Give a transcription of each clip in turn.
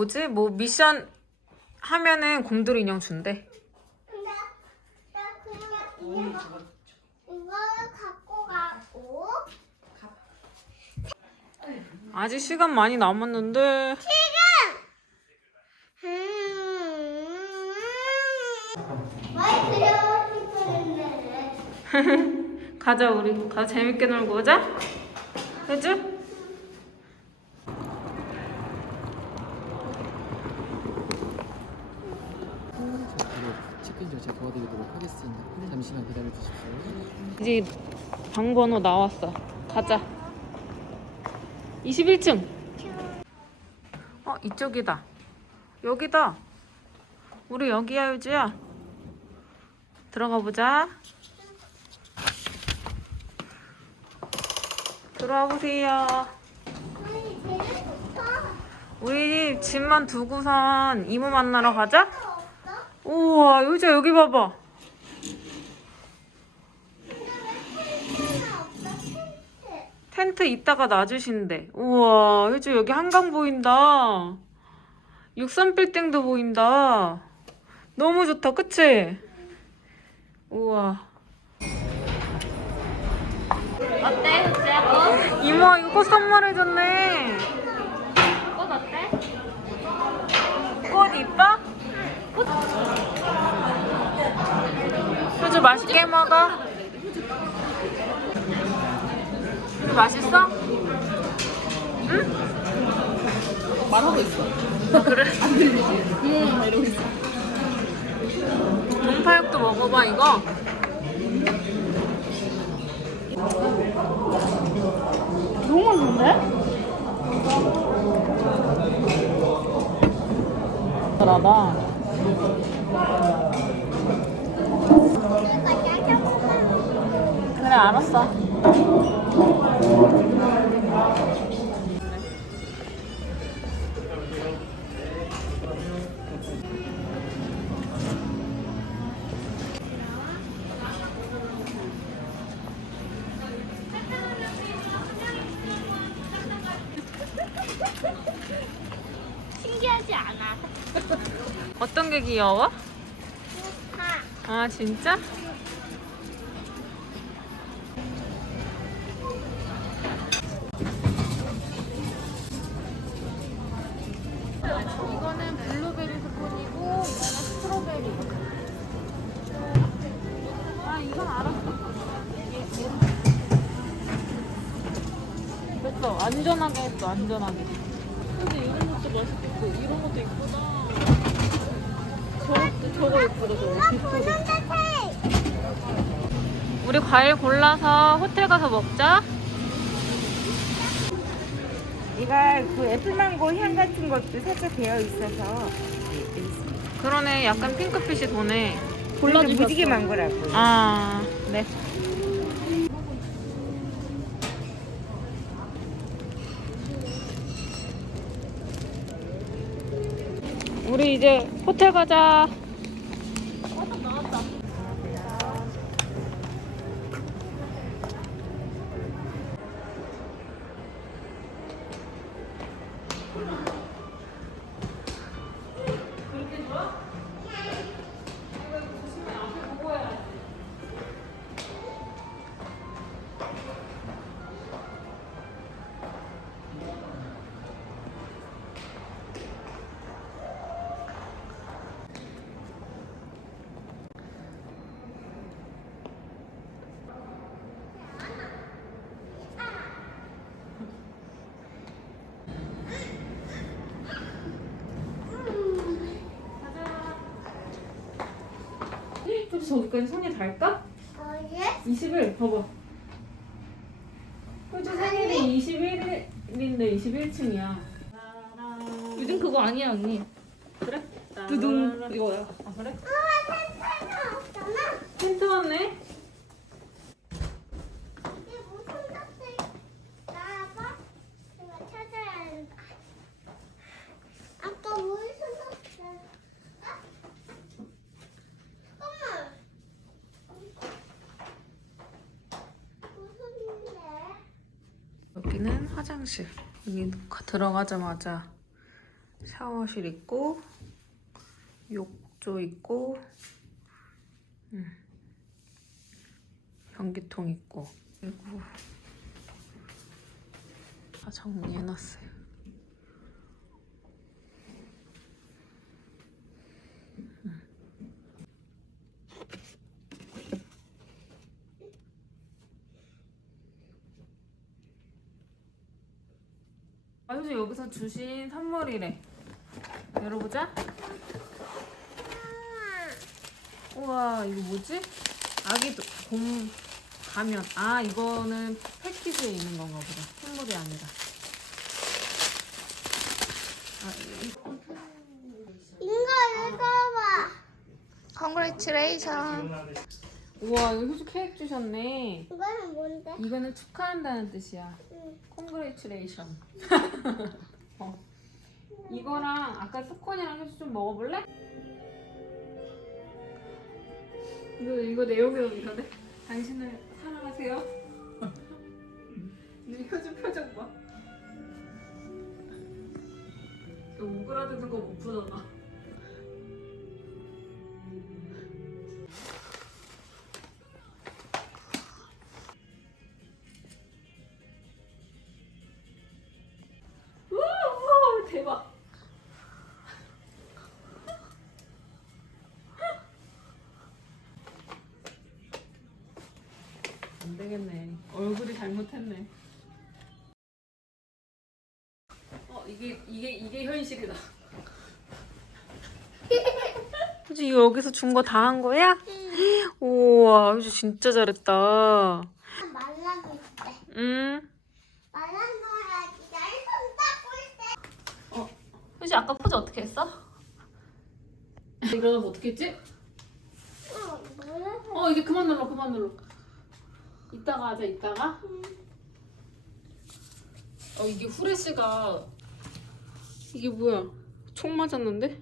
뭐지? 뭐 미션 하면은 곰돌이 인형 준대. 나, 나 그냥 이거, 이거를 갖고 가고 아직 시간 많이 남았는데 음. 왜 그려고 싶었는데 가자 우리 가서 재밌게 놀고 오자. 해주? 치킨 제가 도와드리도록 하겠습니다. 잠시만 기다려 주십시오. 이제 방 번호 나왔어. 가자. 21층. 어 이쪽이다. 여기다. 우리 여기야 유주야. 들어가 보자. 들어와 보세요. 우리 집만 두고선 이모 만나러 가자. 우와 유주야 여기 봐봐. 근데 왜 텐트는 없어 텐트 이따가 놔주신대. 우와, 효주 여기 한강 보인다. 63빌딩도 보인다. 너무 좋다, 그치? 우와. 어때? 흑자 꽃? 이모 이거 꽃 선물해줬네. 꽃 어때? 꽃 이뻐? 효주 맛있게 먹어. 효주 맛있어? 말하고 있어. 그래? 안 들리지? 음, 이러고 있어. 동파육도 먹어봐 이거. 너무 맛있는데? 짜장면 그래 알았어. 신기하지 않아? 어떤 게 귀여워? 다아 진짜? 안전하게 했어 안전하게. 근데 이런 것도 맛있겠고 이런 것도 이쁘다. 저 저거 이쁘다 저거. 보는데 우리 과일 골라서 호텔 가서 먹자. 얘가 그 애플망고 향 같은 것도 살짝 되어 있어서 그러네, 약간 핑크빛이 도네. 골라주셨어. 무지개 망고라고. 아, 우리 이제 호텔 가자. 저기까지 손이 닿을까? 어예? 21, 봐봐. 호주 생일이 21일인데 21층이야. 요즘 그거 아니야 언니 그래? 두둥 이거야 아, 그래? 우와 텐트는 없잖아 텐트 왔네? 이게 무슨 닭들 나봐 내가 찾아야 한다 아까 무슨 닭들 아? 잠깐만 여기는 화장실. 여기 들어가자마자 샤워실 있고 욕조 있고 음. 변기통 있고 그리고 다 정리해놨어요. 아, 효주 여기서 주신 선물이래. 열어보자. 우와, 이거 뭐지? 아기 도- 곰 가면. 아, 이거는 패키지에 있는 건가 보다. 선물이 아니라. 아, 이거 이거 읽어봐. Congratulations. 우와, 이거 효주 케이크 주셨네. 이거는 뭔데? 이거는 축하한다는 뜻이야. 응. Congratulation. 어. 이거랑 아까 스콘이랑 해서 좀 먹어볼래? 이거 이거 내용이 이거네. 당신을 사랑하세요. 네 효주 표정 봐. 너 오그라드는 거 못 보잖아. 잘못했네. 어 이게 이게 이게 현실이다. 효주 이거 여기서 준 거 다 한 거야? 우와 효주 진짜 잘했다. 말라고 있대. 응. 말라놓아야지. 날손 닦고 있대. 효주 아까 포즈 어떻게 했어? 일어나면 어떻게 했지? 어, 뭐야? 어 이제 그만 눌러 그만 눌러. 이따가 하자 이따가. 어 이게 후레쉬가 이게 뭐야? 총 맞았는데?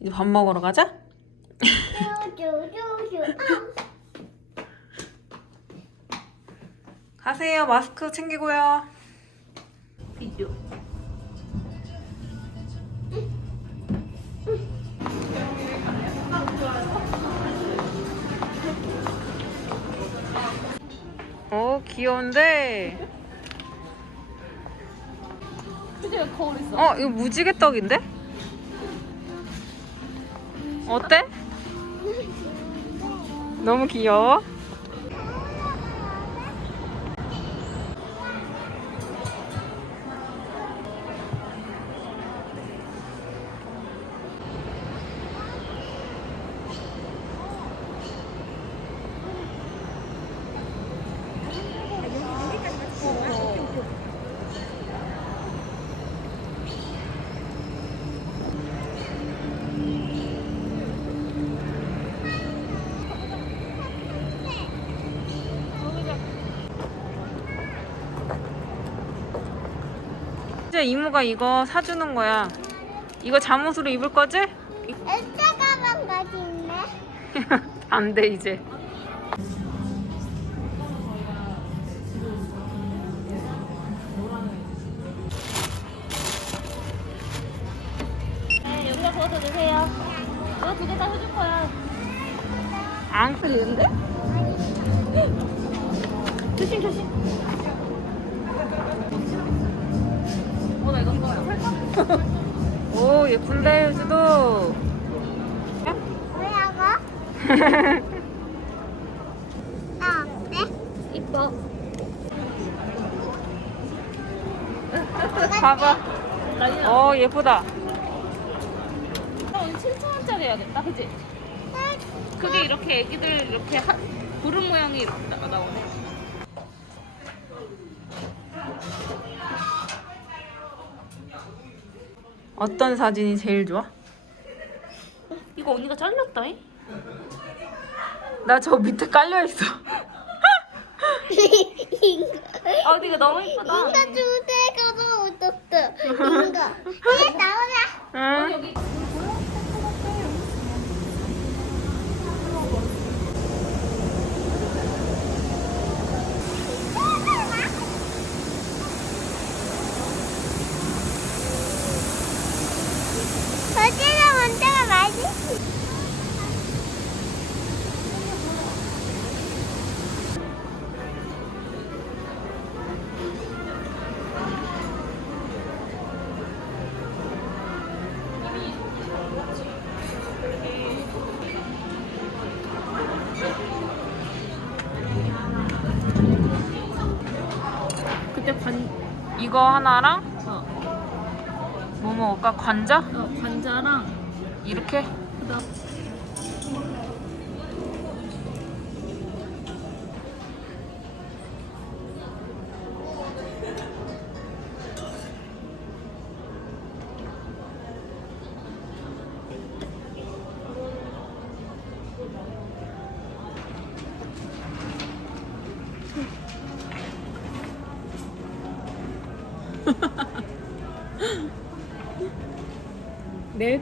이제 밥 먹으러 가자. 가세요. 마스크 챙기고요. 어 귀여운데. 휴지가 거울 있어. 어 이거 무지개 떡인데? 어때? 너무 귀여워. 진짜 이모가 이거 사주는 거야. 이거 잠옷으로 입을 거지? 엘사 가방까지 있네. 안 돼 이제. 네, 여기다 부어서 드세요. 이거 두 개 다 해줄 거야. 안 끌리는데? 조심 조심. 오 예쁜데 효주도. 뭐라고? 아, 어때? 이뻐. 봐봐. 나. 어 예쁘다. 나 오늘 7,000원짜리 해야겠다, 그지? 그게 이렇게 애기들 이렇게 하, 구름 모양이 이렇게 나, 나오네. 어떤 사진이 제일 좋아? 이거 언니가 잘랐다잉? 나 저 밑에 깔려 있어. 아, 근데 이거 너무 이쁘다. 인가 주제가 너무 어떡해. 인가. 이 나오라. 응. 여기 이거 하나랑 어, 뭐 먹을까? 관자? 어 관자랑 이렇게? 그다음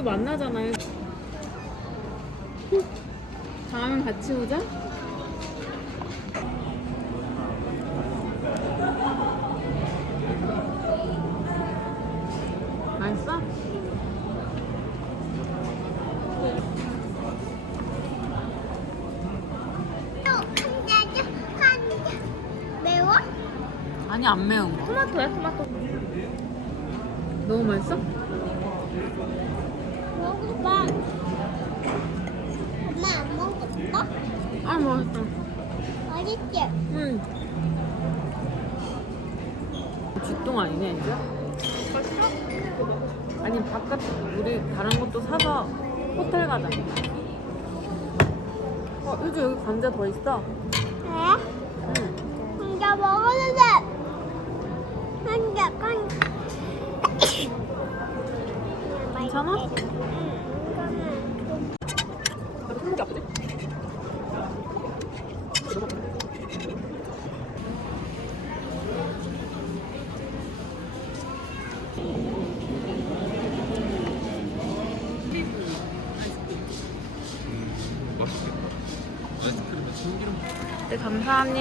또 만나잖아요. 다음엔 같이 오자. 맛있어? 매워? 아니 안 매운 거. 토마토야 토마토. 너무 맛있어? 엄마 안 먹었어? 아 맛있어. 맛있지? 응. 죽동 아니네 이제? 아니 바깥 우리 다른 것도 사서 호텔 가자. 어 유주 여기 관자 더 있어. 네? 응. 한자 먹었는데 한자 한자 괜찮아? 손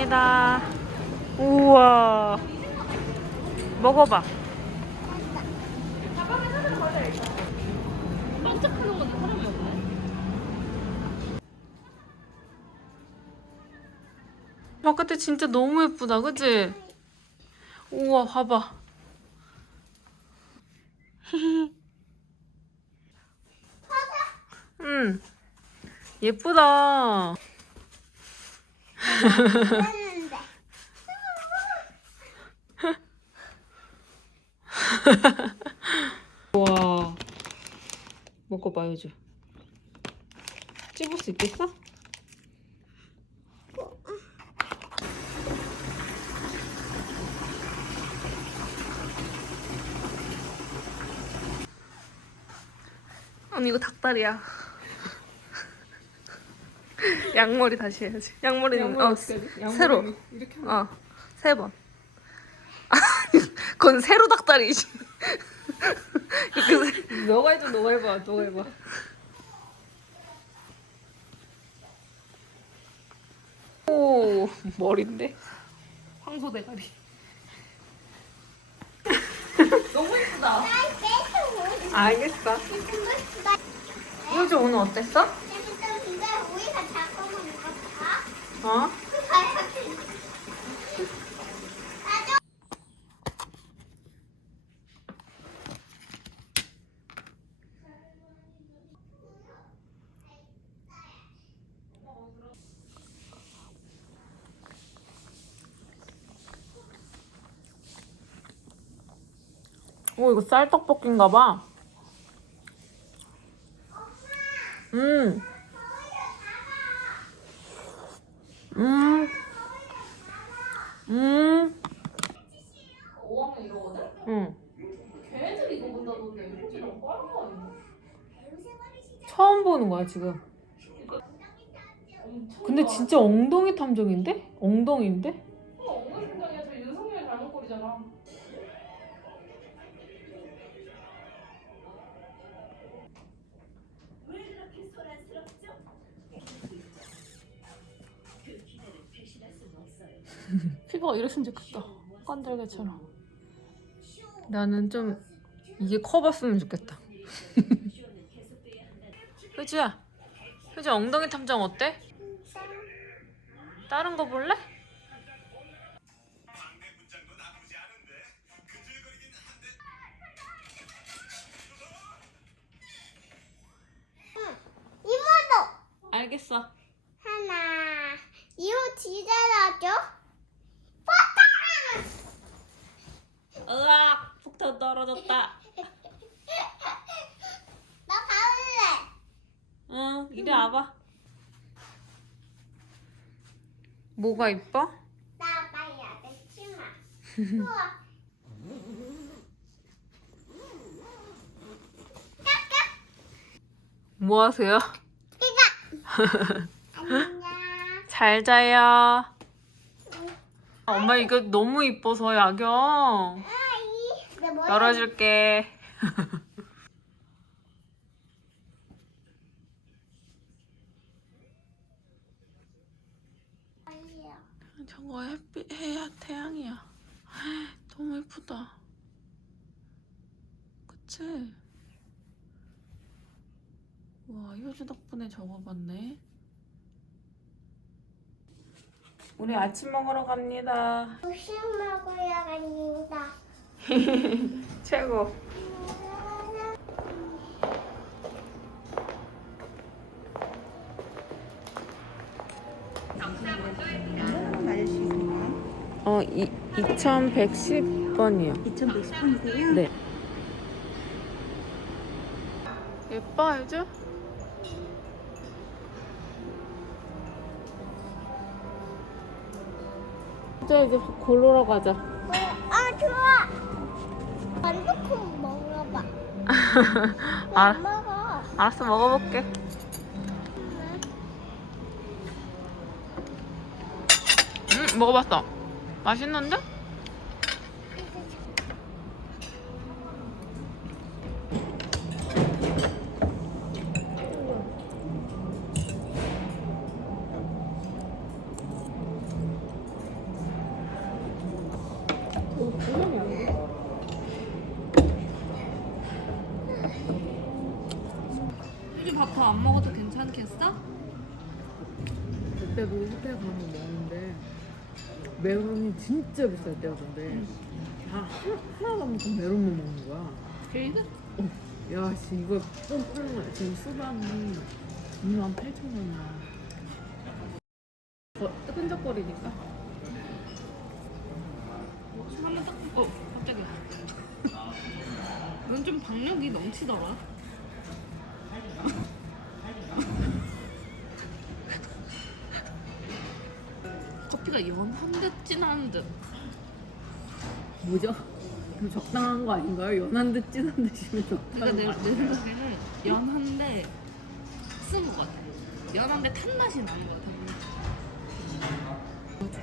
감사합니다. 우와. 먹어봐. 바깥에 진짜 너무 예쁘다, 그치? 우와, 봐봐. 응. 예쁘다. 와. 먹어봐, 요즘. 찝을 수 있겠어? 언니 이거 닭다리야. 양머리 다시 해야지. 양머리는 어 새로. 어. 세 번. 그건 세로 닭다리지. 너가 해줘, 너가 해봐, 너가 해봐. 오, 머리인데? 황소 대가리. 난 계속 알겠어. 요즘 오늘 어땠어? 어? 오, 이거 쌀떡볶이인가 봐. 음. 음. 음. 5학년 이거거든? 응. 걔네들이 이거 본다던데 유치랑 빠른 거 아니야? 처음 보는 거야, 지금. 근데 진짜 엉덩이 탐정인데? 엉덩이인데? 피부가 이랬으면 좋겠다. 깐달걀처럼. 나는 좀 이게 커봤으면 좋겠다. 효주야, 효주 엉덩이 탐정 어때? 다른 거 볼래? 이모도 알겠어. 하나 이모 지달아줘 으악! 폭탄 떨어졌다. 나 가을래. 응, 이리 와봐. 뭐가 이뻐? 나 빨리 아들 치마. 우와. 뭐 하세요? 안녕. 잘 자요. 엄마 이거 너무 이뻐서 야경. 열어줄게. 저거 햇빛 해야 태양이야. 너무 예쁘다. 그치? 와 효주 덕분에 저거 봤네. 우리 아침 먹으러 갑니다. 조심 먹어야 갑니다. 최고. 어, 이, 2110번이요. 2110번이세요? 네. 예뻐, 효주? 효주 이제 골로러 가자. 아 좋아. 반두콩 먹어봐. 아, 안 먹어. 알았어, 먹어볼게. 음, 먹어봤어. 맛있는데? 메론이 진짜 비쌀 때였는데 다 하나, 하나도 안 먹고 메론만 먹는 거야. 게이드? 야, 씨 이거 뽕 파는 거야. 지금 수박이 2만 8천 원이야. 어, 끈적거리니까. 술 한번 딱, 어, 갑자기야. 넌좀 박력이 넘치더라. 한듯 진한 듯. 뭐죠? 그럼 적당한 거 아닌가요? 연한 듯 진한 듯이면 그러니까 적당한 내, 거 내 아닌가요? 생각에는 연한데 쓴 것 같아. 연한데 탄 맛이 나는 것 같아.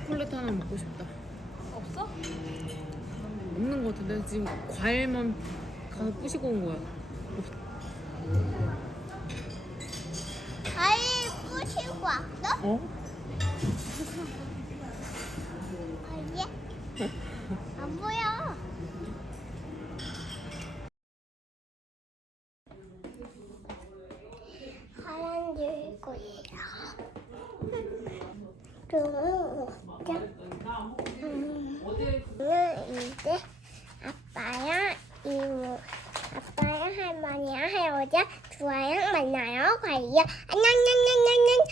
초콜릿 하나 먹고 싶다. 없어? 없는 거 같은데 지금 과일만 가서 부시고 온 거야. 아이 부시고 왔어? 어? 아예? 안 보여. 하얀 줄 거야. 그럼 먹자. 음, 는 이제 아빠랑 이모, 아빠랑 할머니랑 할아버지 좋아요 만나요. 가요. 안녕냥냥냥냥.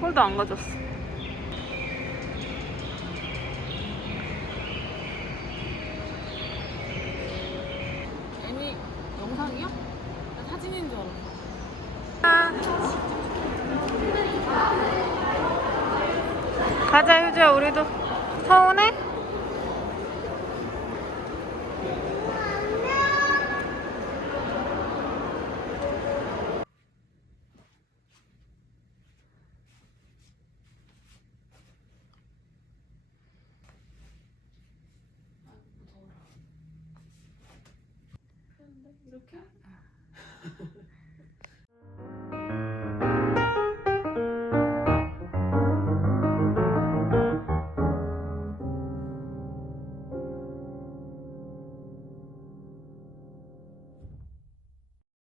홀도 안 가졌어. 애니 영상이야? 나 사진인 줄 알았어. 가자, 효주야, 우리도. 서운해?